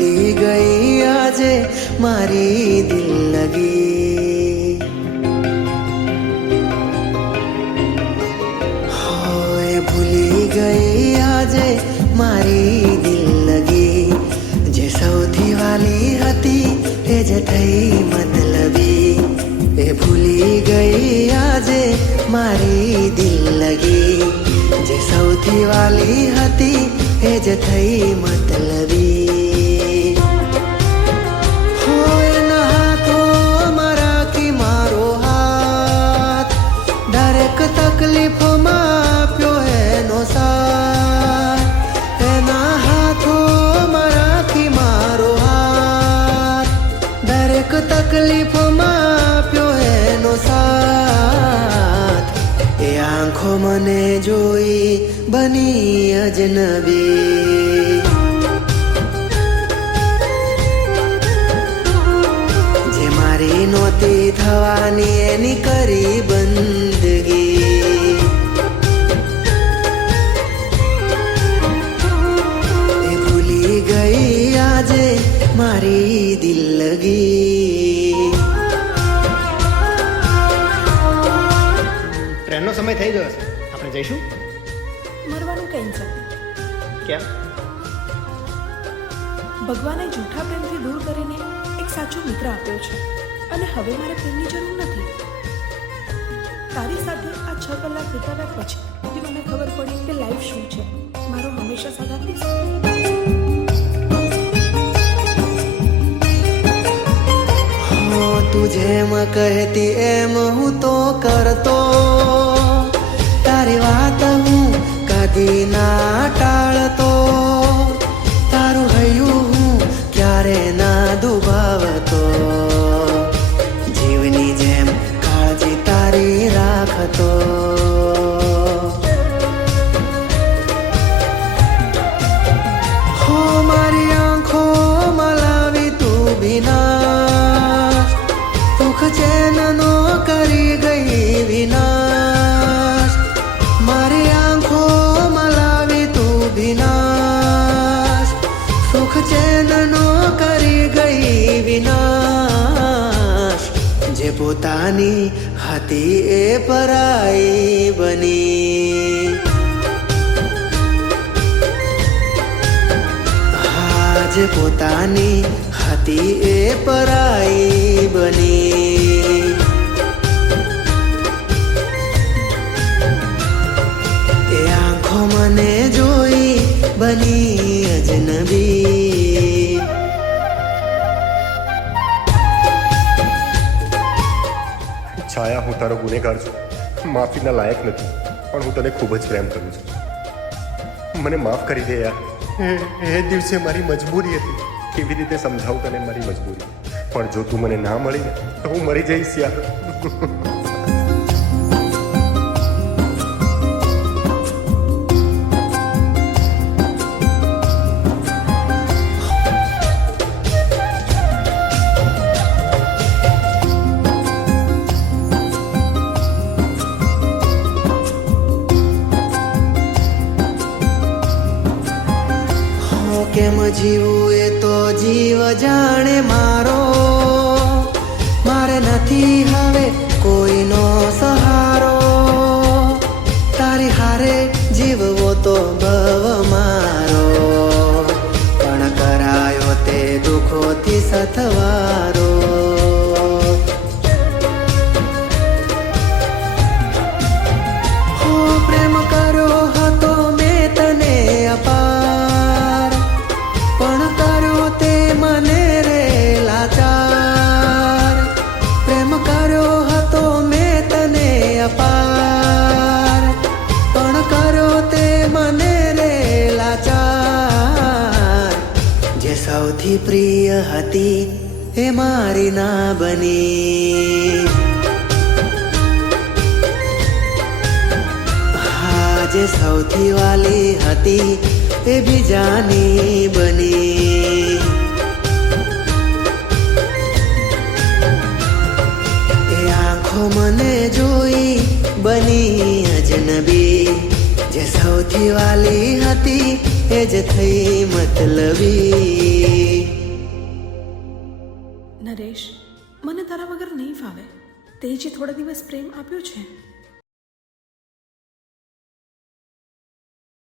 ભૂલી ગઈ આજે મારી દિલ લગી, હોય ભૂલી ગઈ આજે મારી દિલ લગી, જે સૌથી વાલી હતી એ જ થઈ મતલબી, એ ભૂલી ગઈ આજે મારી દિલ લગી, જે સૌથી વાલી હતી એ જ થઈ મતલબી. હોય એના હાથોમાં રાખી મારો હાથ, દરેક તકલીફોમાં આપ્યો એનો સાથ, એના હાથોમાં રાખી મારો હાથ, દરેક તકલીફોમાં આપ્યો એનો સાથ, એ આંખો મને જોઈ બની અજનબી, જે મારી નહોતી થવાની એની કરી બંદગી, એ ભૂલી ગઈ આજે મારી દિલ લગી. ટ્રેનનો સમય થઈ ગયો છે, આપણે જઈશું? મરવાનું કેન્સલ. કેમ? ભગવાને જૂઠા પ્રેમથી દૂર કરીને એક સાચો મિત્ર આપ્યો છે અને હવે મારે પ્રેમની જરૂર નથી. તારી સાથે આ 6 કલાક વિતાવ્યા પછી મને ખબર પડી કે લાઈફ શું છે. મારો હંમેશા સાથ આપીશ. તું જેમ કહેતી એમ હું તો કરતો, તારી વાત હું કદી ના ટાળતો, તારું હૈયું હું ક્યારે ના દુભાવતો, જીવની જેમ કાળજી તારી રાખતો. હો મારી આંખોમાં લાવી તું વિનાશ, સુખ ચેનનો કરી ગઈ વિનાશ, મારી આંખોમાં લાવી તું વિનાશ, સુખ ચેનનો કરી ગઈ વિનાશ, જે પોતાની હતી એ પરાઈ બની, હા જે પોતાની હતી એ પરાઈ બની, એ આંખો મને જોઈ બની અજનબી. છાયા, હું તારો ગુનેગાર છું, માફીના લાયક નથી, પણ હું તને ખૂબ જ પ્રેમ કરું છું. મને માફ કરી દે યાર. એ દિવસે મારી મજબૂરી હતી, કેવી રીતે સમજાવું તને મારી મજબૂરી, પણ જો તું મને ના મળી ને તો હું મરી જઈશ યાર. કેમ જીવું એ તો જીવ જાણે મારો, મારે નથી હવે કોઈનો સહારો, તારી હારે જીવવો તો ભવ મારો, પણ કરાયો તે દુઃખોથી સથવારો. હો પ્રેમ કર્યો હતો મેં તને અપાર, પણ કર્યો તે મને રે લાચાર, પ્રેમ કર્યો હતો મેં તને અપાર, પણ કર્યો તે મને રે લાચાર, જે સૌથી પ્રિય હતી એ મારી ના બની, હા જે સૌથી વાલી હતી એ બીજાની બની, એ આંખો મને જોઈ બની અજનબી, જે સૌથી વાલી હતી એ જ થઈ મતલબી. નરેશ, મને તારા વગર નહીં ફાવે. તે જે થોડા દિવસ પ્રેમ આપ્યો છે